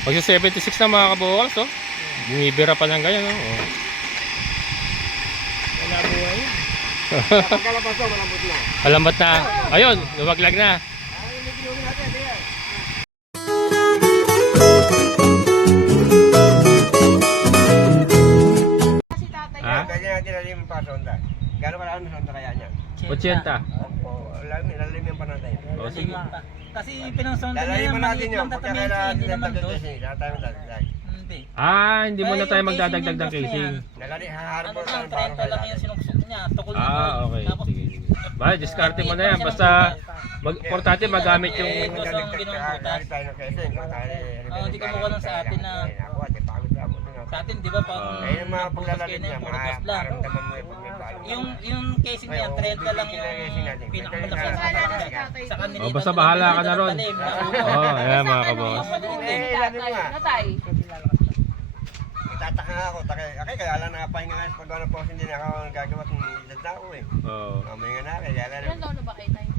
Magsa 76 na mga kabukals, oh. Bumibira pa ng ganyan, oh. Wala buhay yun. Pagkalabas to, malambot na. Malambot na. Ayun, lumaglag na. Ay, nagilugin natin, kaya. Ha? Pwede natin lalim pa sonda. Gano'n kalaki ang sonda kaya niya? 80. Opo, lalim yung panatay. Oh, sige. Kasi pinang-sonda niya Lalaliman yan, natin maliit yun. lang Pagka tatamin, kailangan hindi natin naman dos. dagdag. Lahat tayo magdagdag. Hindi. Hindi muna tayo Yung magdadagdag ng casing casing. Nalali, haharap Ano mo lang, tayo 30 lang yung sinuksok niya, tukol na Okay. Tapos, Sige. Bye, diskarte mo na yan. Basta, importante magamit yung... Ito sa binubutas. tayo ng casing. Hindi ka mukha lang sa atin na... Ako, ate, pagod na mo. Sa atin, di ba, pang Ayun yung mga butas kayo paglalalim na niya, yan, puro dos lang. maramdaman mo yung pag may palo. Yung casing niya, 30 lang yung pinakamalaki sa kanila. Oh, basta bahala ka na ron. Ayan mga kaboss. Natay. Tataka nga ako, kaya lang nakapahinga nga pag ano po, hindi na ako nagagawa ng edad na ako eh. Oo. Mamaya nga na, kaya lang. Ilan taon na ba kayo tayo?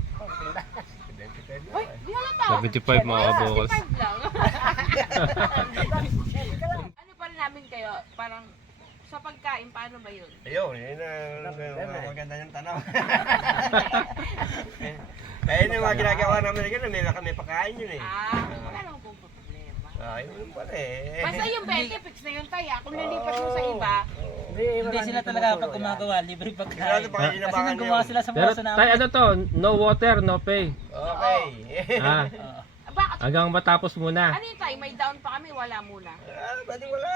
25 Uy, di halata. 75 mga kaboss. 75 lang. Ano pa rin namin kayo? Parang sa pagkain, paano ba yun? Ayun, yun na maganda yung tanong. Kaya yun yung mga ginagawa namin na may pakain yun eh. Wala naman pong problema. Ayun pala eh. Basta yung 20, fix na yun tayo. Kung lilipat mo sa iba, Hindi sila talaga pag gumagawa, libre Sigurado pagkain. pa kayo Kasi inabangan nang gumawa yun. sila sa Pero puso namin. tayo ano to, no water, no pay. Okay. Ah, bakit? hanggang matapos muna. Ano yun tayo? May down pa kami, wala muna. Pwede wala.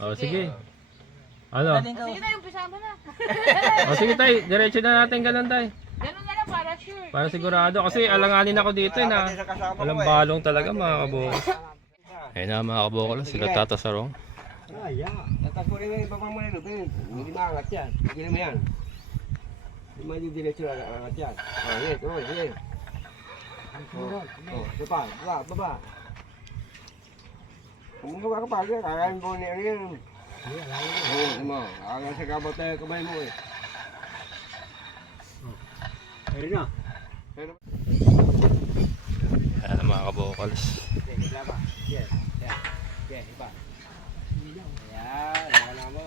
Oh, sige. Ano? Galing ka. Sige tayo, umpisa mo na. Oh, sige tayo, diretso na natin ganun tayo. Ganun na lang para sure. Para sigurado kasi alanganin ako dito eh, na walang balong talaga mga kabukos. Ayun na mga kabukos, sila Tata Sarong. Tatas mo rin yung iba pang muna, hindi maangat yan. Hindi mo yan. Hindi mo yung diretso na angat yan. Yes, yes. Baba. Kung gawa ka pa, kakain mo niya yan. Ayun mo, kakain sa kabot tayo kamay mo eh. Ayun na. Ayan na mga kabukos. Yes, iba. Ayan, wala mo.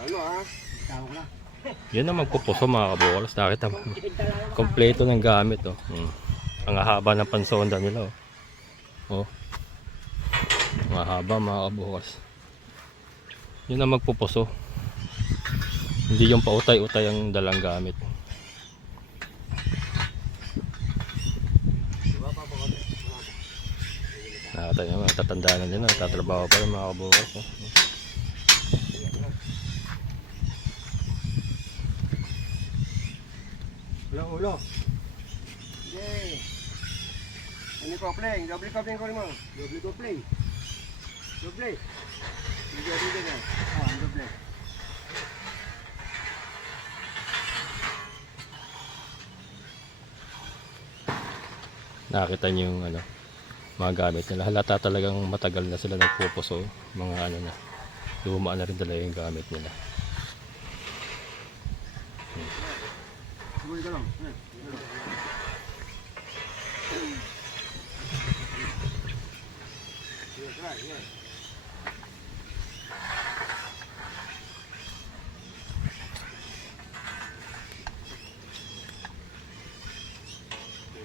Ano ah? Tawag na. Yun na magpupuso mga kabukos. Nakita mo. Kompleto ng gamit oh. Ang haba ng pansonda nila oh. Oh. Ang haba mga kabukos. Yun na magpupuso. Hindi yung pautay-utay ang dalang gamit. Nakita nyo, matatanda na din, nagtatrabaho pa yung mga kabukas. Oh. Ulo. Yay. Ini kopling, double kopling ko mo. Double kopling. Double. Double na. Double. Nakita nyo yung ano, mga gamit nila. Halata talagang matagal na sila nagpupuso. Mga ano na, luma na rin talaga yung gamit nila. Subuhin ka lang.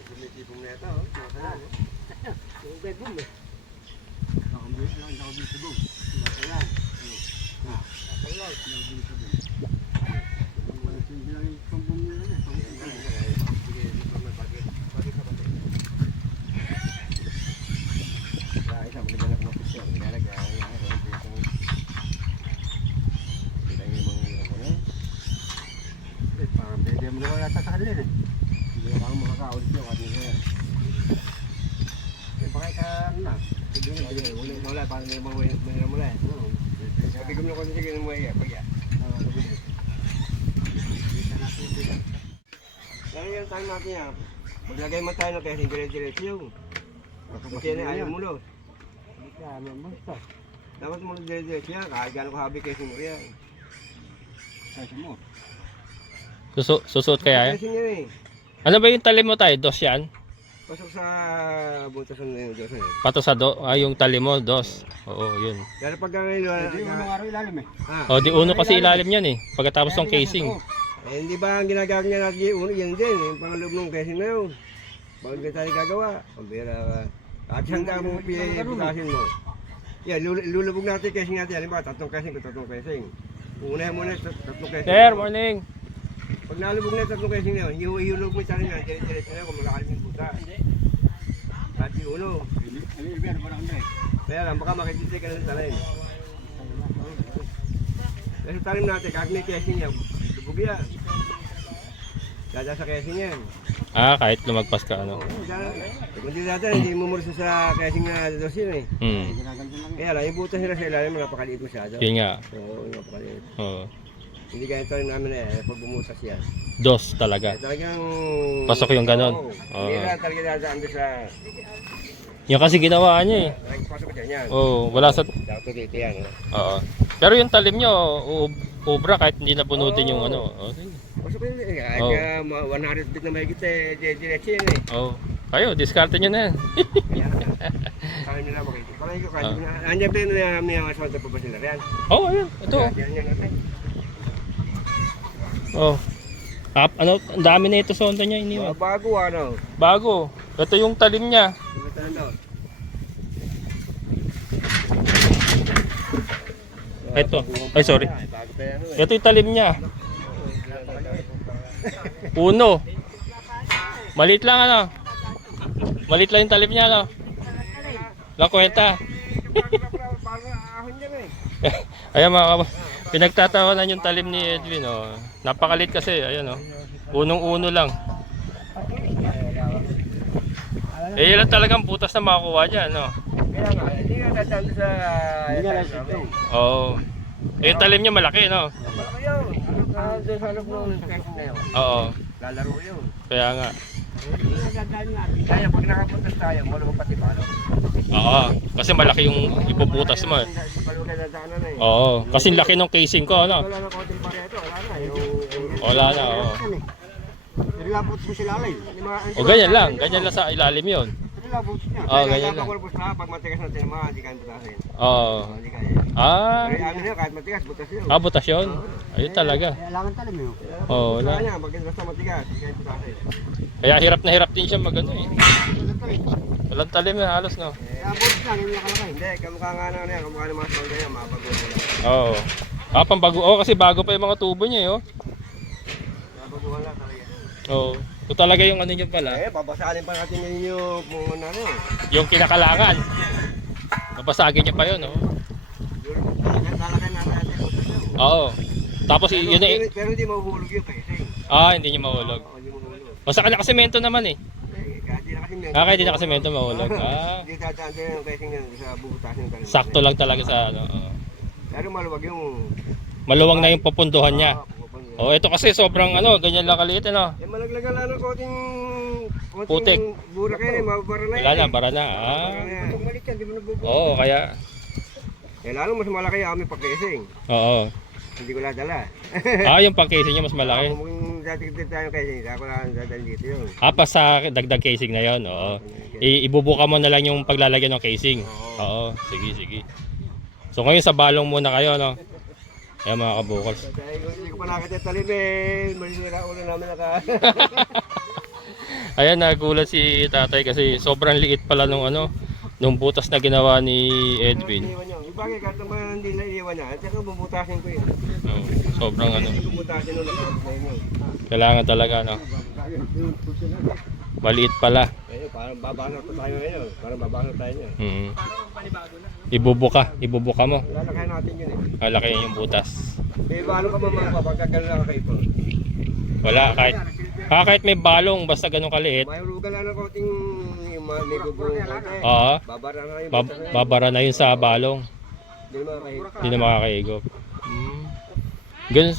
Tumitipong na ito. Yung bedroom eh. Nakambili lang, nakambili sa bong. Masayan. Masayan. Nakambili sa bong. Hindi lang yung pambong nila na. Isa maganda na kumapis yan. Nilalagay ako nga. Kita yung mga ko na. Parang bebe mo na wala sa kanila eh. Hindi ka makakaulit yung ating hair. Pakay ka na. Wala, parang may mga mula eh. Sabi ko na kung sige ng mga iya. Pagya. Kaya yung time natin yan. Maglagay mo tayo ng casing dire-diretso yung. Kasi na ayaw mulo. Dapat mulo dire-diretso yan. Kahit gano'n ko habi casing mo yan. Casing mo. Susuot kaya yan? Casing yan eh. Ano ba yung talim mo tayo? Dos yan? Pasok sa butas ng Diyos eh. Pato sa yung talim mo, dos. Oo, yun. Pero pag ngayon, Hindi mo araw ilalim eh. O, di uno kasi ilalim yan eh. Pagkatapos ng casing. hindi ba ang ginagawa niya natin yung uno, yan din, yung pangaloob ng casing na yun. Bakit hindi tayo gagawa? Pambira ka. At handa mo putasin mo. Yan, lulubog natin yung casing natin. Halimbawa, tatlong casing. Unahin mo na tatlong casing. Sir, morning. Pag nalubog na yung tatlong casing na yun, ihulog mo yung talim na, dire-diretso na yun kung malalim yung puta. At yung uno. Kaya lang, baka makikita ka na sa talim. Kasi talim natin, kahit may casing niya, lubog yan. Dada sa casing yan. Ah, kahit lumagpas ka ano. Kung di natin, hindi mo murso sa casing na dosin eh. Hmm. Kaya lang, yung butas nila sa ilalim, napakaliit masyado. Yun nga. Oo, napakaliit. Oo. Hindi ganito rin namin pag bumutas yan. Dos talaga. Talagang... Pasok yung ganon. Oo. Oo. Hindi na talaga dadaan doon sa... Yung kasi ginawa niya eh. Pasok dyan yan. Oo, wala sa... Dapat dito yan. Oo. Pero yung talim nyo, ubra kahit hindi nabunutin yung ano. Oh, sige. Pasok yun eh. Kahit Oo. 100 feet na mahigit eh, diretso yan eh. Oo. Kayo, diskarte nyo na yan. Kaya nila makikita. Parang ikaw, kahit na... Andiyan pa yun na may mga aswalto pa ba sila yan? Oo, ayan. Ito. Yan natin. Oh. Ano, ang dami na ito sonda niya iniwan. Bago ano? Bago. Ito yung talim niya. Ito. Ay, sorry. Bago pa yan Ito yung talim niya. Uno. Maliit lang ano. Maliit lang yung talim niya ano. Lang kwenta. Ayan mga pinagtatawanan yung talim ni Edwin. Oh. Napakalit kasi. Ayan oh. Unong-uno lang. Eh, ilan talagang butas na makakuha dyan. No? Kaya nga, hindi nga tatalo sa... Hindi nga lang ito. Oo. Eh, yung talim niya malaki, no? Malaki yun. Doon sa loob ng casing na yun. Oo. Lalaro yun. Kaya nga. Kaya pag nakapuntas tayo, maluwag pati palo. Oo. Kasi malaki yung ipuputas mo. Eh. Palo na dadaanan na eh. Oo. Kasi laki ng casing ko, ano? Wala na konting pareto, wala na. Wala na, oo. Nilabot mo sila alay. O ganyan lang. Ganyan lang sa ilalim yun. Nilabot niya. Oo, ganyan lang. Pag matigas na tinama, hindi kaya butasin. Oo. Hindi kaya. Ah. Pero ano yun, kahit matigas, butas yun. Ah, butas yun. Ayun talaga. Kailangan talim yun. Oo, Wala wala. niya, pag basta matigas, hindi kaya butasin. Kaya hirap na hirap din siya magano eh. Walang talim na halos, no? Nilabot lang, yung nakalakay. Hindi, kamukha nga na yan, kamukha ng mga solda yan, mabago mo lang. Oo. Ah, pambago. Oo, kasi bago pa yung mga tubo niya, eh, oh. Mabaguhan lang talaga. Oo. Ito talaga yung ano niya pala. Eh, babasalin pa natin yun yung kung ano yun. Yung kinakalangan. Babasagin niya pa yun, oh. Lalakay natin butas yun. Oo. Tapos yun eh. Pero hindi mahuhulog yun kasi. Ah, hindi niya mahulog. Oo, hindi mahuhulog. Basta ka nakasemento naman eh. Kahit di na kasi meron. Ah, kahit di nakasemento mahulog. Ah. Hindi dadaan din yung casing yun sa bubutasin ng talim. Sakto lang talaga sa ano. Oo. Pero maluwag yung... Maluwang na yung pupunduhan niya. pupunduhan. Oh, ito kasi sobrang ano, ganyan lang kaliit ano. Eh, malaglagan lang ng konting Putik. Burak yan eh, mababara na Wala yan. na, bara na. Ah. Kung malit yan, di mo nagbubuo. Oo, kaya Eh, lalo mas malaki yung aming pag-casing. oo. Hindi ko nadala. Ah, yung pang-casing niya mas malaki. Kung dati tayo casing, ako lang dadalhin dito yun. Ah, pa sa dagdag casing na 'yon. Oo. Ibubuka mo na lang yung paglalagyan ng casing. Oo, sige, sige. So ngayon sa balong muna kayo, no? Ayan mga kabukals. Dahil hindi ko pa nakita talim eh, malinira ulo namin naka... Ayan, nagulat si tatay kasi sobrang liit pala nung ano, nung butas na ginawa ni Edwin. Iwan niyo. Yung bagay, kahit naman hindi na iwan niya, at saka bubutasin ko yun. Oo, sobrang ano, Bubutasin nung nakapagay mo. kailangan talaga, no? Maliit pala. Eh, parang babasok pa tayo ngayon. Parang babasok tayo niya. Ibubuka mo. Lalakayan natin yun eh. Malaki yung butas. Eh, paano ka mamapapagkagal lang kayo po? Wala, kahit may balong, basta ganun kaliit. May rugal lang ng konting may bubulong konti. Oo, Babara na yung babara na yun sa balong. Hindi naman kayo. Hindi na makakaigop. Ganun,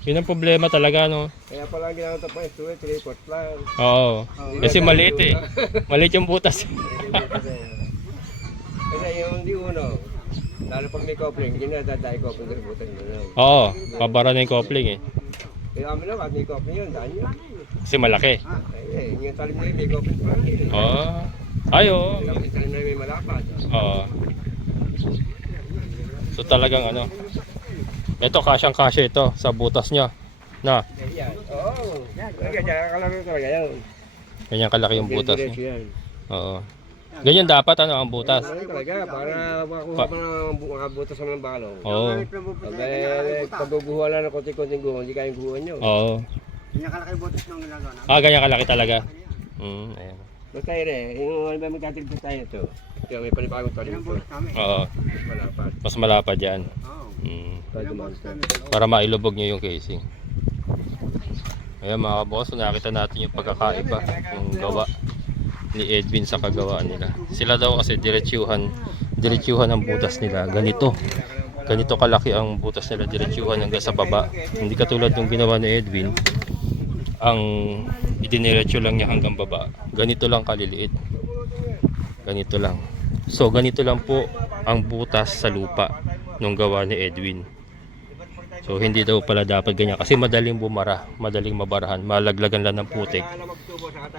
yun ang problema talaga, no? Kaya pala ang ginagawa pa ito eh, 3/4 lang. Oo. Kasi maliit eh. Maliit yung butas. Kasi yung di uno, lalo pag may coupling, hindi na dadai coupling sa butas mo. Oo, babara na yung coupling eh. Eh, amin lang, at may coffee yun, daan yun. Kasi malaki. Yung talim na yun, may coffee pa rin. Oo. Ay, oo. Yung talim na yun, may malapad. Oo. So talagang ano. Ito, kasyang-kasya ito sa butas niya. Na, Yan. Oo. Kaya kalaro talaga yan. ganyan kalaki yung butas Diretso niya. yan. Oo. Ganyan dapat ano ang butas. Ganyan talaga, para makakuha pa ng mga butas sa mga balong. Oo. Pagguguha lang ng konti-konting guho, hindi kayang guhuan nyo. Oo. Pinakalaki butas ng ginagawa namin. Ganyan kalaki talaga. Ayan. Basta yun yung ano ba magkatilipin tayo ito. Ito, may panibagong talim Ilang ito. butas namin. Oo. Malapad. Mas malapad yan. Oo. Para Ilang dumaan butas ka. namin. Para mailubog nyo yung casing. Ayan mga kaboss, nakita natin yung pagkakaiba yung gawa ni Edwin sa kagawaan nila. Sila daw kasi diretsyuhan ang butas nila. Ganito kalaki ang butas nila, diretsyuhan hanggang sa baba. Hindi katulad ng ginawa ni Edwin, ang idiniretso lang niya hanggang baba. Ganito lang kaliliit. Ganito lang. So ganito lang po ang butas sa lupa nung gawa ni Edwin. So hindi daw pala dapat ganyan kasi madaling bumara, madaling mabarahan, malaglagan lang ng putik,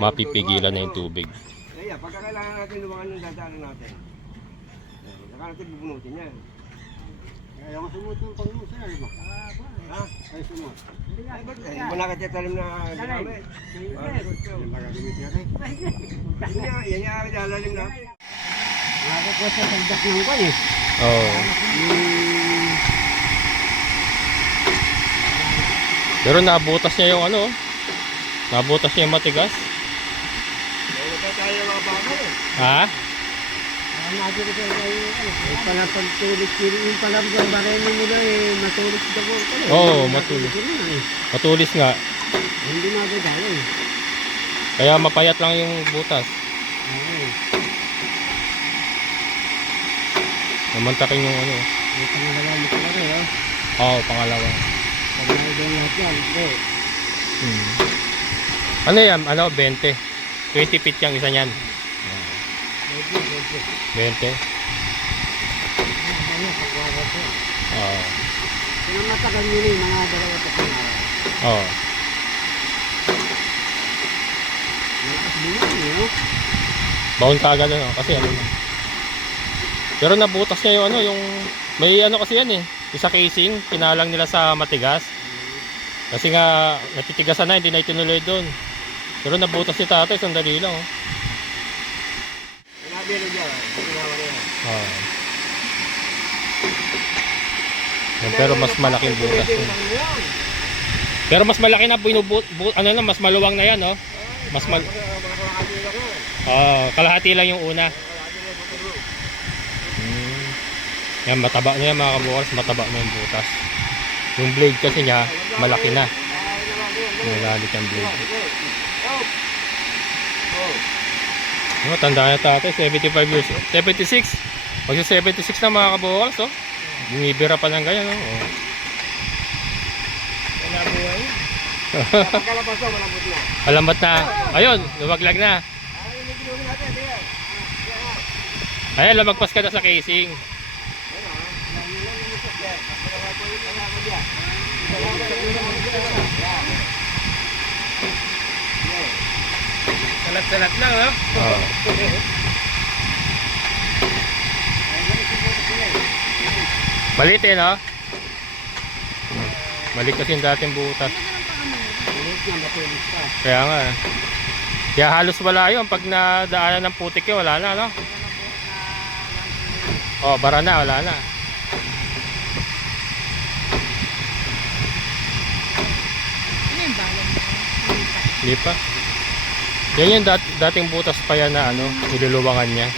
mapipigilan na yung tubig. Kaya, pagka kailangan natin lumangan ng dadaanan natin. Saka natin bubunutin yan. Ayaw nga sumut ng Panginoon sa alima. Ha? Ay, sumut. Hindi mo nakatitalim na ginamit. Yung magagamit natin. Yan yung ilalalim natin. Nakakakuha sa sagdak ng kwan eh. Oh. Pero nabutas niya yung ano, nabutas niya yung matigas. Meron pa tayo mga baka eh. Ha? Ang natin ko sa yung pala pagtulit yung pala yung bareno mo doon eh, matulit ito ko. Oo, matulis. Matulis nga. Hindi magagalo eh. Kaya mapayat lang yung butas. Oo. Namantakin yung ano. May pangalawa mo talaga eh. Oo, pangalawa. Pag naibang lahat yan, hindi. Ano yan? Ano? 20. 20 feet yung isa niyan. 20. Oo. Pinamatagal nyo rin mga 2 araw. Oo. Malakas buwan eh, no? Baon ka agad ano, kasi ano na. Pero nabutas niya yung ano, yung may ano kasi yan eh. Isa casing, kinalang nila sa matigas. Kasi nga natitigasan na, hindi na itinuloy doon. Pero nabutas si tatay, sandali lang oh. Nabili dyan, ginawa na yan. Oo. Yan, pero mas malaking butas yun. Pero mas malaki na ano na, mas maluwang na yan oh. Mas kalahati lang yung una. Yan, mataba na yan mga kabukals, mataba na yung butas. Yung blade kasi niya, malaki na. Malalit ang blade. Oh, tanda na tatay, 75 years, 76. Pag 76 na mga kabukals, oh. Bumibira pa ng ganyan, oh. Pagkalabas na, malambot na. Malambat na. Ayun, lumaglag na. Ayan, lumagpas ka na sa casing. Salat-salat lang, ha? Oh. Malit eh, no? Malit kasi yung dating butas. Kaya nga. Kaya halos wala yun. Pag nadaanan ng putik yun, wala na, no? Oh, bara na, wala na. Hindi pa. Yan yung dating butas pa yan na ano, niluluwangan niya.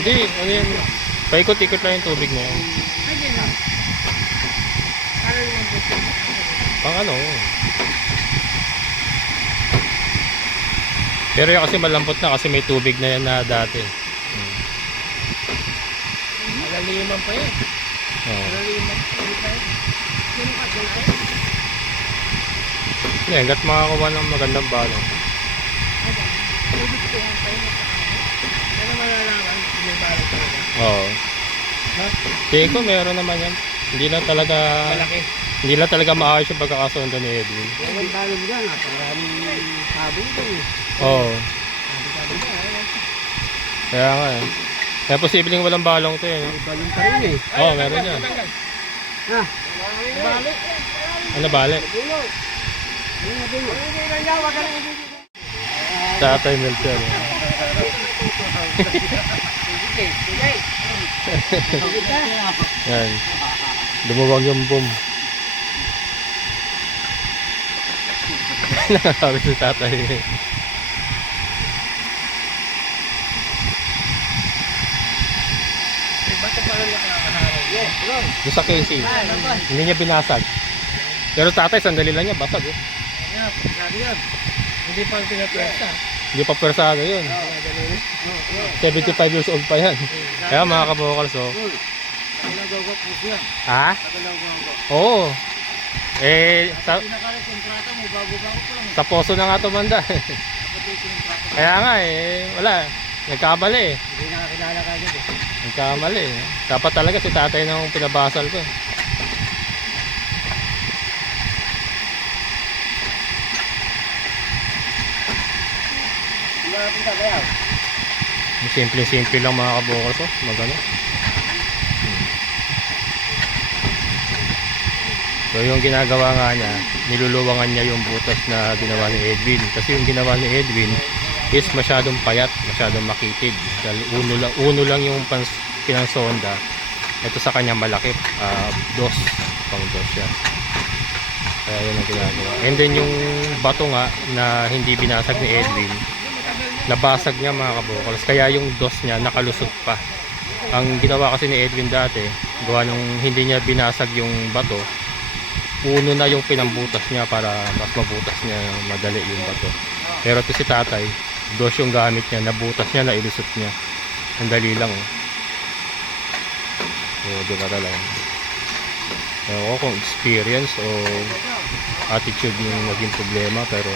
Hindi, ano yan. Paikot-ikot lang yung tubig na yan. Pang ano. Pero yan kasi malambot na kasi may tubig na yan na dati. Malaliman pa yan. Oh. Malaliman pa yan. Sino ka dito? Yan, hanggat makakuha ng magandang balong. Pero malalaman, may balot talaga. Oo. Tingin ko meron naman yan. Hindi lang talaga Malaki. Hindi lang talaga maayos yung pagkakasundan ni Edwin. Walang balong dyan, maraming sabong dyan eh. Oo. Kaya nga eh. Kaya posibleng walang balong to eh. No? May balong pa rin eh. Oo, meron yan. Ha? Ano bali? Tatay Melchor. Yan. Lumuwag yung boom. Nakakawin si tatay. Doon sa Casey. Hindi niya binasag. Pero tatay, sandali lang niya, basag. Oh. Hindi pa pinapwersa. Hindi pa persado yun. 75 years old pa yan. Kaya mga kabokals, oh. Nagagawa po siya. Ha? Nagagawa. Oo. Eh, sa, Pinaka-kontrata mo, bago-bago pa lang. sa poso na nga tumanda. Kaya nga eh, wala. Nagkamali eh. Hindi nakakilala ka agad eh. Nagkamali eh. Dapat talaga si tatay nung pinabasal ko. Hindi na punta kaya. Simple-simple lang mga kabokals, oh. Magano. So yung ginagawa nga niya, niluluwangan niya yung butas na ginawa ni Edwin. Kasi yung ginawa ni Edwin is masyadong payat, masyadong makitid. Dahil uno lang yung pinansonda. Ito sa kanya malaki, dos, pang dos siya. Kaya yun ang ginagawa. And then yung bato nga na hindi binasag ni Edwin, nabasag niya mga kabokals. Kaya yung dos niya nakalusot pa. Ang ginawa kasi ni Edwin dati, gawa nung hindi niya binasag yung bato, uno na yung pinambutas niya para mas mabutas niya madali yung bato. Pero ito si tatay, dos yung gamit niya, nabutas niya, nailusot niya. Ang dali lang. So, di ba talaga? Ewan ko kung experience o attitude yung naging problema, pero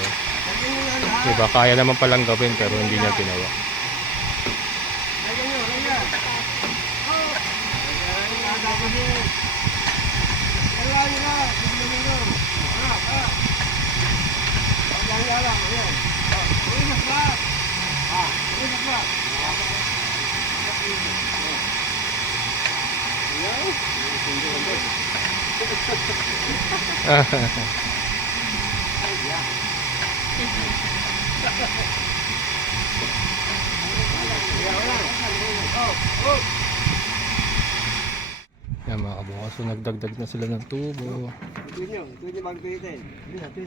diba, kaya naman palang gawin pero hindi niya ginawa. Yan mga kabukas, so nagdagdag na sila ng tubo. Ito nyo magpitin.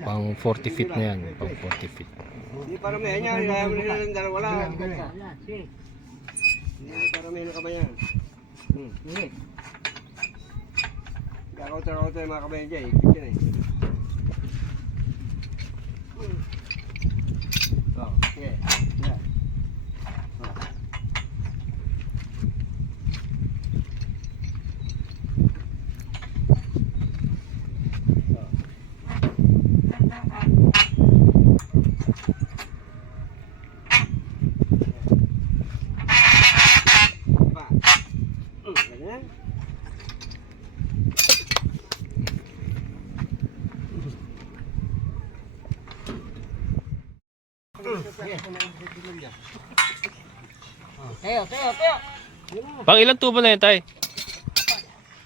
Pang 40 feet na yan, pang 40 feet. Hindi para may niya, kaya mo nila ng dalawa lang. Hindi para may nakabayan. Kakautar-kautar yung mga kabayan dyan, ikit yan eh. Oh, sige. Yeah. Tayo. Pang ilang tubo na yun, tay?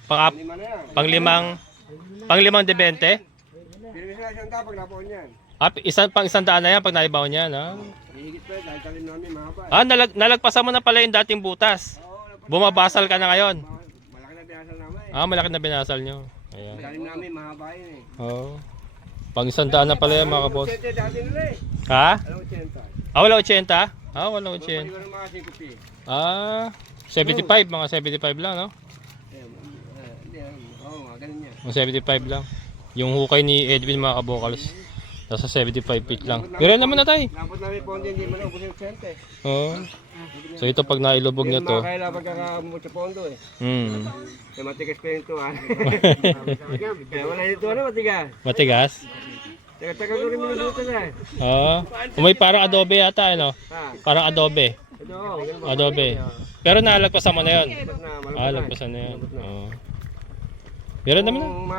Pang, Lima na yan. pang limang de 20? Pinibis na siyang tapag, napoon yan. Pang isang daan na yan pag naibaw niya, no? Hihigit pa yun, dahil talim namin mahaba. Nalagpasan mo na pala yung dating butas. Bumabasal ka na ngayon. Malaki na binasal namin. Malaki na binasal nyo. Ayan. Talim namin mahaba yun eh. Oo. Pang isang daan na pala yan mga kaboss. 80 dati nila eh. Ha? Alam 80. Wala 80? Wala 80. Paliwan ng mga 50 eh. 75, mga 75 lang, no? Hindi, oo, ganun yan. Mga 75 lang. Yung hukay ni Edwin mga kabokals, nasa 75 feet lang. Pero naman na tayo. Lapot namin pondo, hindi mo na ubos yung 80. Oo. So ito pag nailubog niya to. Hindi makakaila pagkakamot sa pondo eh. Kaya matigas pa yung tuwan. Kaya wala yung tuwan na matigas. Matigas? Taga-taga ko rin minuto na eh. Oo. May parang adobe yata, ano? Ha? Parang adobe. Ito, ganun ba? Adobe. Pero nalagpasan mo na yun. Malapit na, malapit na. Lagpasan na yun. Oo. Meron naman na. Kung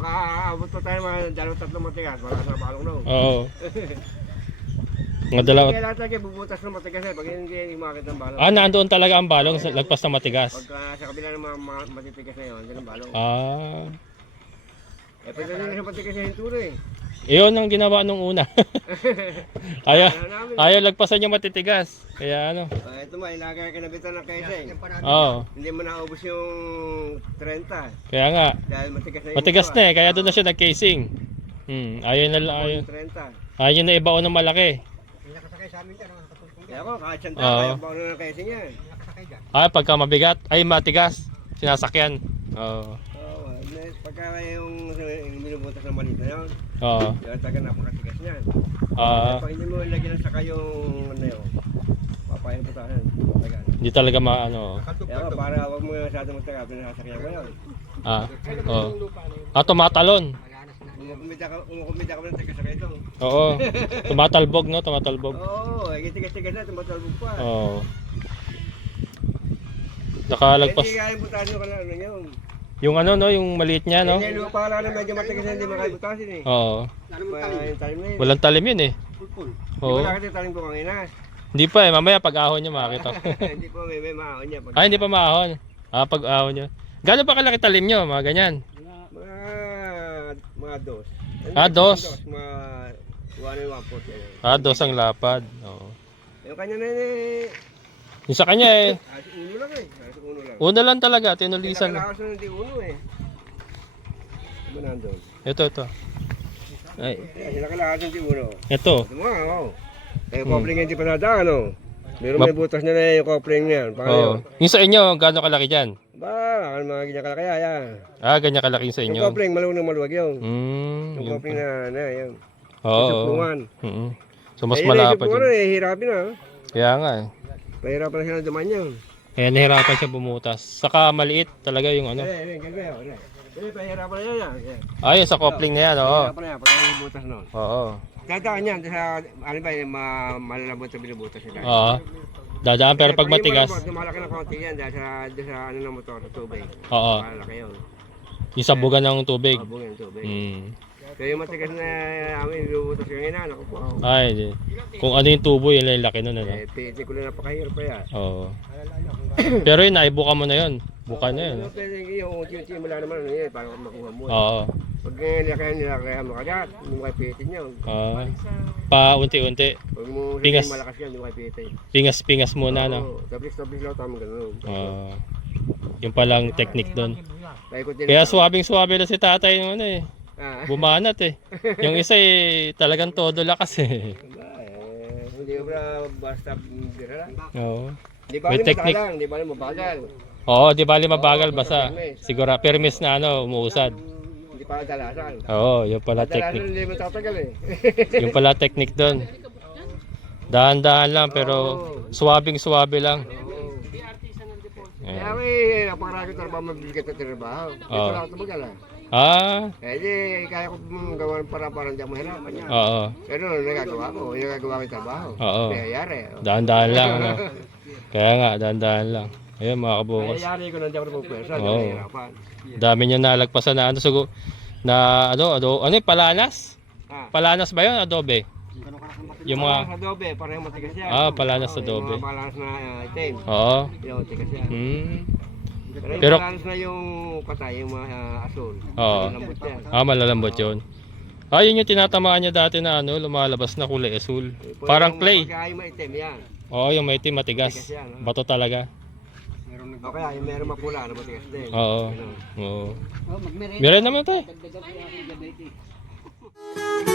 makaabot pa tayo mga 2-3 matigas, wala sa balong na. Oo. Mga dalawa. Kaya lahat tayo bubutas ng matigas eh, pag hindi makakita ng balong. Ah, nandoon talaga ang balong sa lagpas na matigas. Pagka sa kabila ng mga matitigas na yun, hindi ng balong. Ah. Eh, pwede nila sa matigas yung turo eh. Iyon ang ginawa nung una. ayaw, ayaw lagpasan yung matitigas. Kaya ano. Ito mo, ilagay ka na bita ng kaising. Oo. Hindi mo naubos yung 30. Kaya nga. Dahil matigas na yung Matigas iba. na eh. Kaya doon na siya nag-casing. Ayaw na ayaw. 30. Ayaw na ibaon ng malaki. Nakasakay sa amin dyan, nakatutong Kaya ako, kahit siyang Oo. kaya ba ng kaising yan. nakasakay dyan. Pagka mabigat, ay matigas. Sinasakyan. Oo. Oo, pagka yung minubutas ng maliit na yun, Oo. yun talaga napakatigas niyan. Ah, Pag hindi mo ilagyan ng saka yung ano yun, papayin po tayo. hindi talaga maano. Kaya ako, para huwag mo masyadong magtaga, pinasasakyan ko yun. Oo. Tumatalon. Umukumita ka mo ng taga-sakay ito. Oo. Tumatalbog, no? Tumatalbog. Oo, tigas-tigas na, tumatalbog pa. Oo. Nakalagpas. Hindi kaya butasin ko na ano yun. Yung ano, no? Yung maliit niya, no? Hindi, lupa na medyo matigas na hindi makabutasin eh. Oo. Yung talim na yun. Walang talim yun eh. Pulpul. Hindi Oo. ko nakita talim ko kanina. Hindi pa eh. Mamaya pag ahon niya makakita. Hindi po, may mahon niya. Ay, hindi pa maahon. Pag ahon niya. Gano'n pa kalaki talim niyo? Mga ganyan. Mga dos. Dos. Mga 1 and 1/4 yan. Dos ang lapad. Oo. Yung kanya na yun eh. Yung sa kanya eh. Uno lang eh. Uno lang. Una lang talaga. Tinulisan. Nakalakas na hindi uno eh. Ano nandun? Ito. Ay, Sila kalakas hindi uno. ito. Ito mo oh. Eh, coupling hindi pa nadaan oh. Meron may butas na na yung coupling niyan. Paano Oo. yun? Yung sa inyo, gaano kalaki dyan? Ba, ano mga ganyan kalakaya yan. Ganyan kalaki yung sa Yung inyo. coupling, maluwag na maluwag yun. Yung Yun coupling na yan. Oo. Supungan. So mas malapad yun. yun. Eh, hirapin na. Kaya nga eh. Pahirapan na sila duman yun. Kaya nahirapan siya bumutas. Saka maliit talaga yung ano. Ganyan. Pahirapan na yan. Ayun sa coupling na yan, oo. Pahirapan na yan, pagka yung butas nun. Oo. Dadaan yan, sa, ano ba yung malalabot na binubutas nila. Oo. Dadaan pero pag matigas. Dumalaki na konti yan dahil sa ano ng motor, sa tubig. Oo. Malaki yun. Yung sabugan ng tubig. Abong yung tubig. Mm. Kaya yung matigas na amin, binubutas yung ina, naku po. Ay, di. Kung ano yung tubo, yun lang yung laki nun, ano. Piti ko lang napakahirap pa yan. Oo. Pero yun, naibuka mo na yun. Buka na yun. Pwede yung unti-unti mo lang naman, ano yun, para makuha mo. Oo. Pag nilakayan mo kagad, hindi mo kayo pitin yun. Pa-unti-unti. Pag mo Pingas. sabihin malakas yan, hindi mo kayo pitin. Pingas-pingas muna, no? Oo, tablis lang tama ganun. Yung palang technique doon. Paikot din Kaya ang- swabing-swabe na si tatay yung ano eh. Ah, Bumanat eh. Yung isa eh, talagang todo lakas eh. hindi ko ba basta bira lang. Oo. Di ba May rin technique. matalang, di ba rin mabagal. Oo, di bali mabagal basta. Siguro, permis na ano, umuusad. Hindi pa kadalasan. Oo, yung pala Kadalasan technique. hindi mo tatagal eh. Yung pala technique doon. Dahan-dahan lang pero swabing-swabe lang. Kaya Ayan. may napakarami trabaho mabibigat na trabaho. Hindi Oo. ko lang tumagal ah. Kaya di, kaya ko gawa ng para hindi ako mahirapan niya. Oo. Pero nagagawa ko, nagagawa ko yung trabaho. Oo. Nangyayari. Dahan-dahan lang. Ano. Kaya nga, dahan-dahan lang. Ayun mga kabukas. Nangyayari ko nandiyan ako ng pwersa, hindi Oo. nahihirapan. Dami niya nalagpasan na ano. Na ano yung palanas? Palanas ba yun? Adobe? Yung Mga mga... adobe, parang matigas yan. Palanas Oo, adobe. Yung mga palanas na itim. Oo. Yung matigas yan. Pero yung Pero- palanas na yung patay, yung mga asul. Oo. Lambot yan. Malalambot yun. Yun yung tinatamaan niya dati na ano, lumalabas na kulay asul. Parang Yung clay. pagka yung maitim yan. Oo, yung may itim matigas. Matigas yan, Bato talaga. O kaya yung meron mapula na matigas din. Oo. Ganun. Oo. Oh, magmeron. Meron naman to. Dagdagan ko yung gabi.